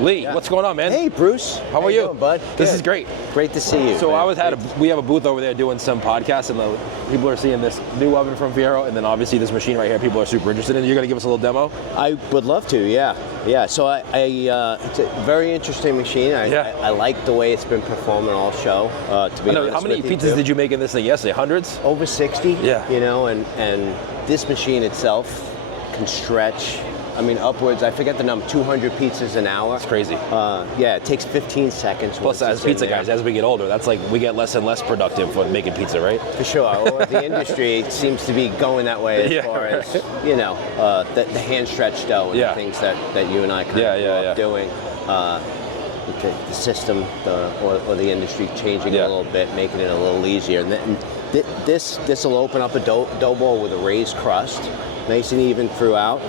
Lee, what's going on, man? Hey, Bruce. How are you? Doing, bud? This Good. is great. Great to see you. So man. we have a booth over there doing some podcasts, and people are seeing this new oven from Fierro, and then obviously this machine right here. People are super interested in. You're gonna give us a little demo? I would love to. Yeah. So it's a very interesting machine. I like the way it's been performing all show. To be honest, how many with you, pizzas did you make in this thing yesterday? Hundreds? Over 60. Yeah. You know, and this machine itself can stretch. I mean, upwards, I forget the number, 200 pizzas an hour. It's crazy. Yeah, it takes 15 seconds. Plus, as pizza guys, as we get older, that's like we get less and less productive for making pizza, right? For sure. Well, the industry seems to be going that way as far as, you know, the hand stretch dough and the things that you and I kind of grew up doing. The system or the industry changing a little bit, making it a little easier. And this will open up a dough ball with a raised crust, nice and even throughout.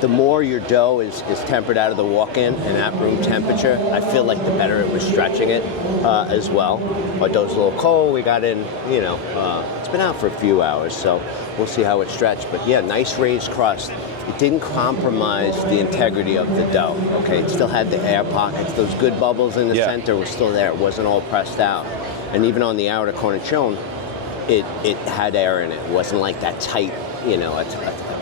The more your dough is tempered out of the walk-in and at room temperature, I feel like the better it was stretching it as well. Our dough's a little cold. We got in, you know, it's been out for a few hours, so we'll see how it stretched. But yeah, nice raised crust. It didn't compromise the integrity of the dough. Okay, it still had the air pockets. Those good bubbles in the center were still there. It wasn't all pressed out. And even on the outer cornicione, it had air in it. It wasn't like that tight, you know, a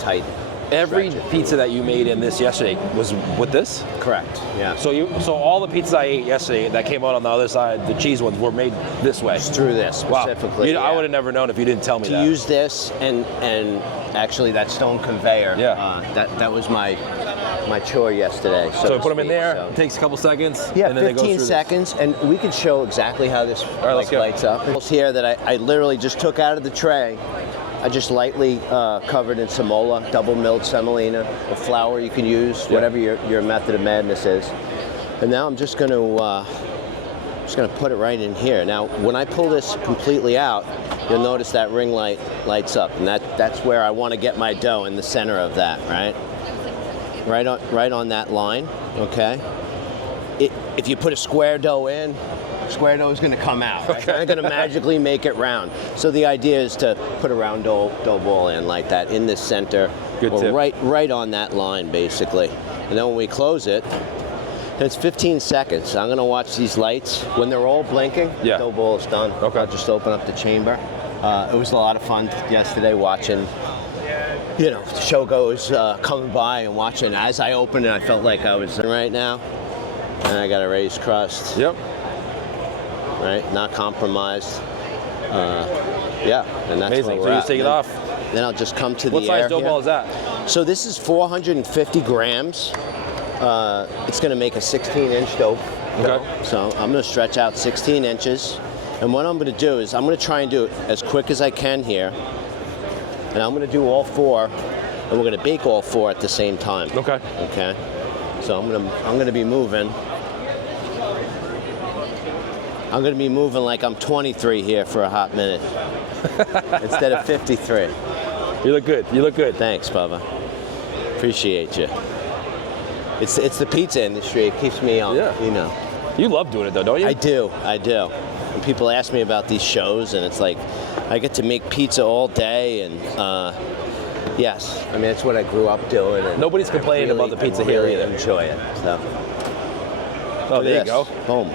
tight. Every pizza that you made in this yesterday was with this? Correct. Yeah. So all the pizzas I ate yesterday that came out on the other side, the cheese ones, were made this way. It's through this specifically. Wow. I would have never known if you didn't tell me that. To use this and actually that stone conveyor. Yeah. That was my chore yesterday. So we put them in there. It takes a couple seconds. Yeah, and then 15 seconds, and we can show exactly how this lights up. It's here that I literally just took out of the tray. I just lightly covered in semola, double milled semolina, or flour you can use, whatever your method of madness is. And now I'm just going to put it right in here. Now, when I pull this completely out, you'll notice that ring light lights up, and that's where I want to get my dough, in the center of that, right? Right on that line, okay? If you put a square dough in, square dough is going to come out. Right? I'm going to magically make it round. So the idea is to put a round dough ball in like that in the center, right on that line, basically. And then when we close it, it's 15 seconds. I'm going to watch these lights. When they're all blinking, the dough ball is done. Okay. I'll just open up the chamber. It was a lot of fun yesterday watching, you know, the show goes coming by and watching. As I opened it, I felt like I was in right now. And I got a raised crust. Yep. Right, not compromised. And that's amazing. Where we're so you at. just take it off. Then I'll just come to what the air. What size dough ball is that? So this is 450 grams. It's going to make a 16-inch dough. Okay. So I'm going to stretch out 16 inches. And what I'm going to do is I'm going to try and do it as quick as I can here. And I'm going to do all four, and we're going to bake all four at the same time. Okay. Okay. So I'm going to be moving. I'm going to be moving like I'm 23 here for a hot minute instead of 53. You look good. You look good. Thanks, Bubba. Appreciate you. It's the pizza industry. It keeps me on. Yeah. You know. You love doing it though, don't you? I do. And people ask me about these shows, and it's like I get to make pizza all day, and yes, I mean that's what I grew up doing. And nobody's complaining about the pizza here either. Enjoy it. So. Oh, there you go. Boom.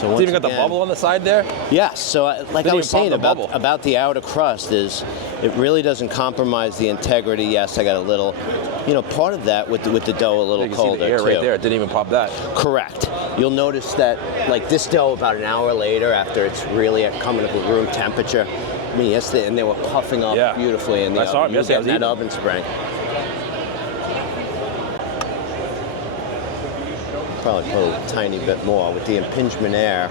So it's even got the bubble on the side there? Yes. So like I was saying about the outer crust is it really doesn't compromise the integrity. Yes, I got a little, you know, part of that with the dough a little colder see the air too. Right there. It didn't even pop that. Correct. You'll notice that like this dough about an hour later after it's really coming up with room temperature. I mean, yesterday, and they were puffing up beautifully in the oven. I saw that oven spring. Probably put a tiny bit more. With the impingement air,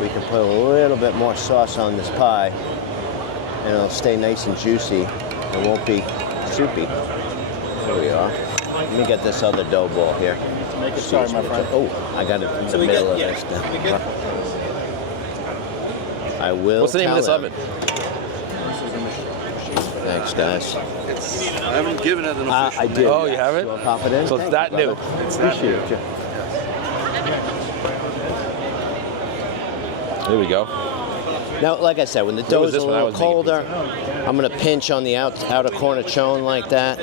we can put a little bit more sauce on this pie, and it'll stay nice and juicy. It won't be soupy. There we are. Let me get this other dough ball here. Sorry, my friend. Oh, I got it in the middle of this now. I will. What's the name of this oven? Thanks, guys. I haven't given it an official I did. Oh, you haven't? So pop it in. So it's that new. Appreciate you. There we go. Now, like I said, when the dough is a little colder, I'm going to pinch on the outer cornicione like that.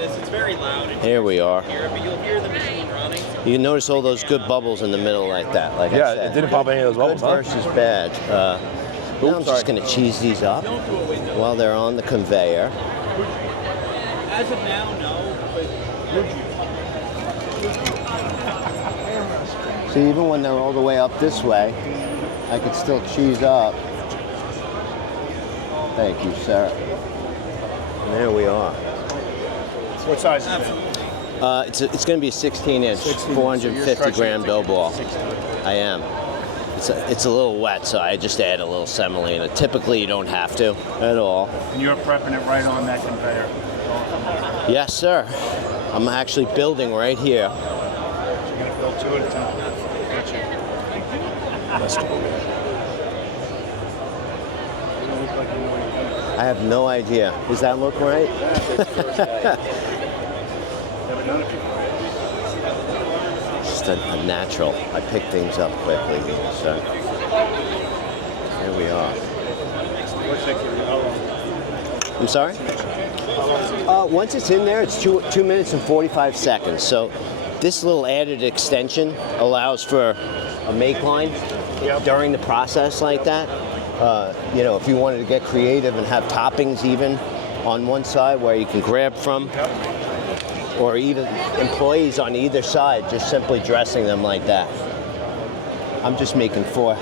Here we are. But you'll hear the machine running. You notice all those good bubbles in the middle like that. Like I Yeah, said. it didn't pop any of those bubbles, Good huh? versus bad. Now I'm just going to cheese these up while they're on the conveyor. As of now, no, but See, even when they're all the way up this way, I could still cheese up. Thank you, sir. And there we are. What size? It's going to be a 16-inch, 450 gram dough ball. I am. It's a little wet, so I just add a little semolina. Typically, you don't have to at all. And you're prepping it right on that conveyor. Yes, sir. I'm actually building right here. You're gonna build two at a time. Gotcha. I have no idea. Does that look right? Never done it before. Just a natural. I pick things up quickly, so here we are. What's it? How long? I'm sorry? Once it's in there, it's 2 minutes and 45 seconds. So this little added extension allows for a make line during the process like that. You know, if you wanted to get creative and have toppings even on one side where you can grab from, or even employees on either side, just simply dressing them like that. I'm just making 4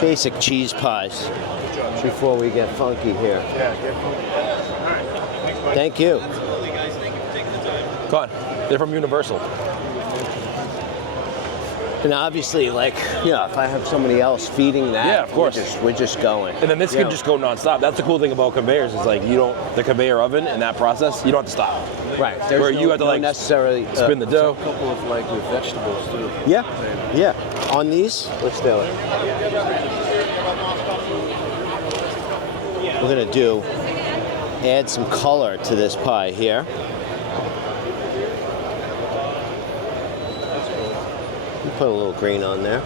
basic cheese pies before we get funky here. Yeah, get moving. All right. Thanks, buddy. Thank you. Go on. They're from Universal. And obviously, like, you know, if I have somebody else feeding that, Yeah, of course. we're just going. And then this Yeah. could just go nonstop. That's the cool thing about conveyors is like the conveyor oven and that process, you don't have to stop. Right. Where you have to, like, necessarily Spin the dough. A couple of like with vegetables too. Yeah. Yeah. On these, let's do it. We're gonna add some color to this pie here. Put a little green on there.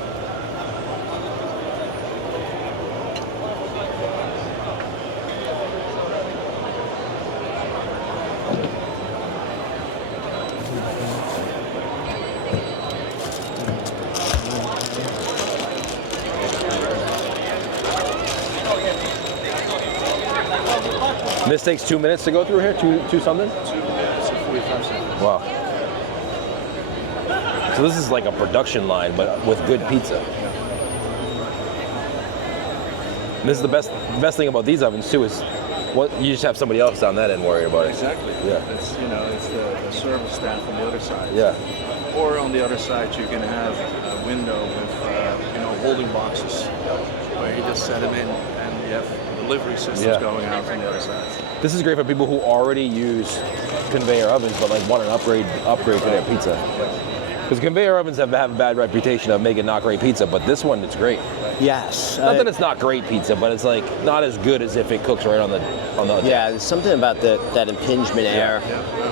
And this takes 2 minutes to go through here? Two something? 2 minutes and 45 seconds. Wow. So this is like a production line, but with good pizza. And this is the best thing about these ovens too is what you just have somebody else down that end worried about it. Exactly. Yeah. It's it's the service staff on the other side. Yeah. Or on the other side, you can have a window with holding boxes where you just set them in and you have delivery systems Yeah. going out on the other side. This is great for people who already use conveyor ovens but like want an upgrade to their pizza. Because conveyor ovens have a bad reputation of making not great pizza, but this one, it's great. Yes. Not that it's not great pizza, but it's like not as good as if it cooks right on the. Yeah, there's something about that impingement air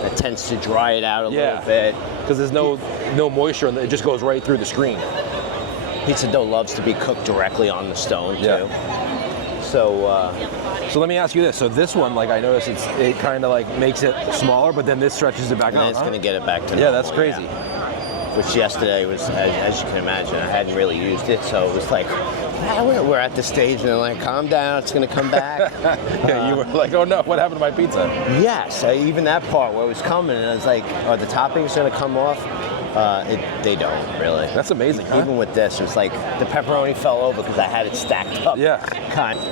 that tends to dry it out a little bit. Because there's no moisture, and it just goes right through the screen. Pizza dough loves to be cooked directly on the stone too. Yeah. So So let me ask you this. So this one, like I noticed, it kind of like makes it smaller, but then this stretches it back and out. then it's huh? going to get it back to Yeah, normal, that's crazy. Which yesterday was, as you can imagine, I hadn't really used it, so it was like, we're at the stage, and they're like, calm down, it's going to come back. Yeah, you were like, oh no, what happened to my pizza? Yes, even that part where it was coming, and I was like, are the toppings going to come off? They don't, really. That's amazing, huh? Even with this, it's like the pepperoni fell over because I had it stacked up. Yeah.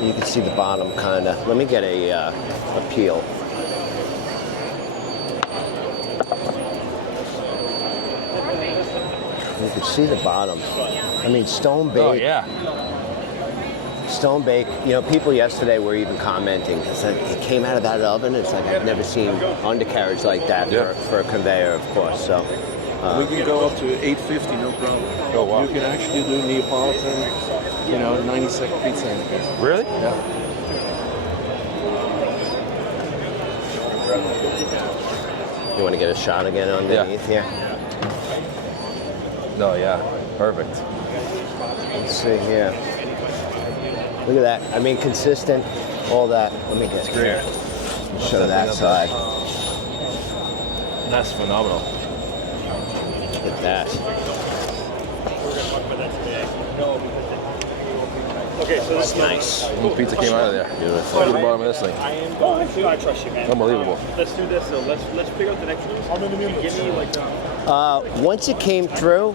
You can see the bottom, kind of. Let me get a peel. You can see the bottom. I mean, stone bake. Oh yeah. Stone bake. You know, people yesterday were even commenting because it came out of that oven. It's like I've never seen undercarriage like that for a conveyor, of course. So We can go up to 850, no problem. Oh, wow. You can actually do Neapolitan, 90-second pizza in here. Really? Yeah. you want to get a shot again underneath here? No, yeah. Perfect. Let's see here. Look at that. I mean, consistent. All that. Let me get here. Show that side. That's phenomenal. Look at that. Okay, so this is Nice. Pizza came out of there. Beautiful. Look at the bottom of this thing. I am going to. I trust you, man. Unbelievable. Let's do this. So let's figure out the next one. Give me like. Once it came through,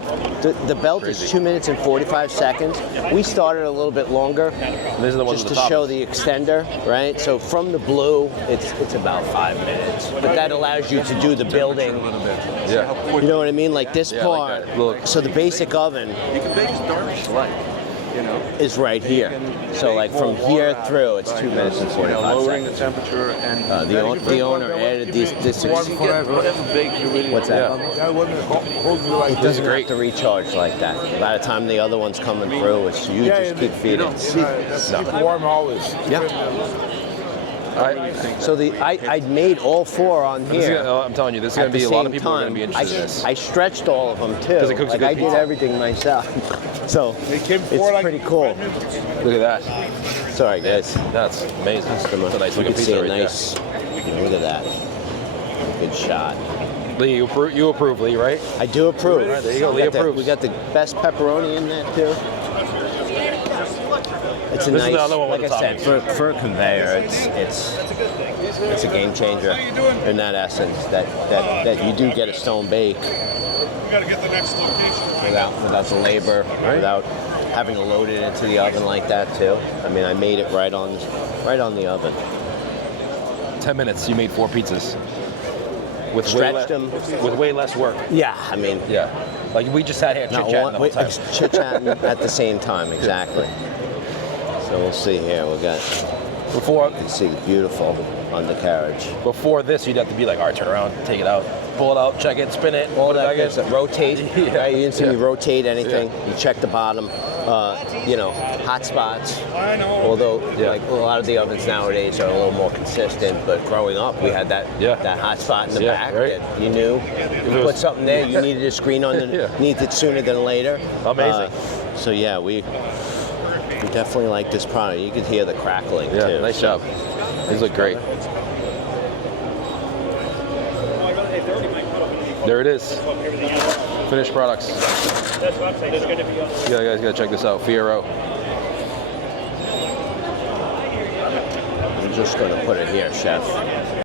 the belt is 2 minutes and 45 seconds. We started a little bit longer, These are the ones just at to the top. show the extender, right? So from the blue, it's about 5 minutes, but that allows you to do the building. Yeah. You know what I mean? Like this Yeah, like part. that. Look. So the basic oven You can bake as dark as you like, you know. is right here. So like from here through, it's 2 minutes and 45 lowering the seconds. temperature and The owner added this. you get whatever bake you really What's that? It doesn't great. have to recharge like that. By the time the other one's coming through, it's you just keep feeding. Keep warm always. Yep. So I made all 4 on This is here. gonna, I'm telling you, this is going At to be the a lot same of people are going time, to be interested in this. I stretched all of them too. 'Cause it cooks a Like good I did pizza. everything myself. So They came it's for like pretty cool. 5 minutes. Look at that. Sorry guys. That's amazing. That's a nice You looking can see pizza a right nice. Look at that. Good shot. there. Lee, you approve, Lee, right? I do approve. All right, there you go. We Lee got the- approves. We got the best pepperoni in that too. It's a This is nice, the other one with like the I said, toppings. for a conveyor, it's a game changer in that essence. That you do get a stone bake We gotta get the next location. without the labor, without having to load it into the oven like that too. I mean, I made it right on the oven. 10 minutes, you made 4 pizzas. With Stretched them. With way less work. Yeah, I mean, Yeah. Like we just sat here not chit-chatting one, the whole time. chit-chatting at the same time, exactly. So we'll see here. We got, Before you can see beautiful undercarriage. this, you'd have to be like, all right, turn around, take it out, pull it out, check it, spin it, All put it that back good in. stuff. Rotate. Yeah. Right? You didn't see me Yeah. rotate anything. You check the bottom. Hot spots. I know. Although, Yeah. like a lot of the ovens nowadays are a little more consistent, but growing up, we had that Yeah. that hot spot in the Yeah, back right. that you knew. You it put was- something there, you needed a screen Yeah. underneath it sooner than later. Amazing. So yeah, we definitely like this product. You could hear the crackling Yeah, too. nice job. These look great. There it is. Finished products. That's what I'm saying. There's going to be You guys gotta check this out. Fiero. I'm just going to put it here, chef.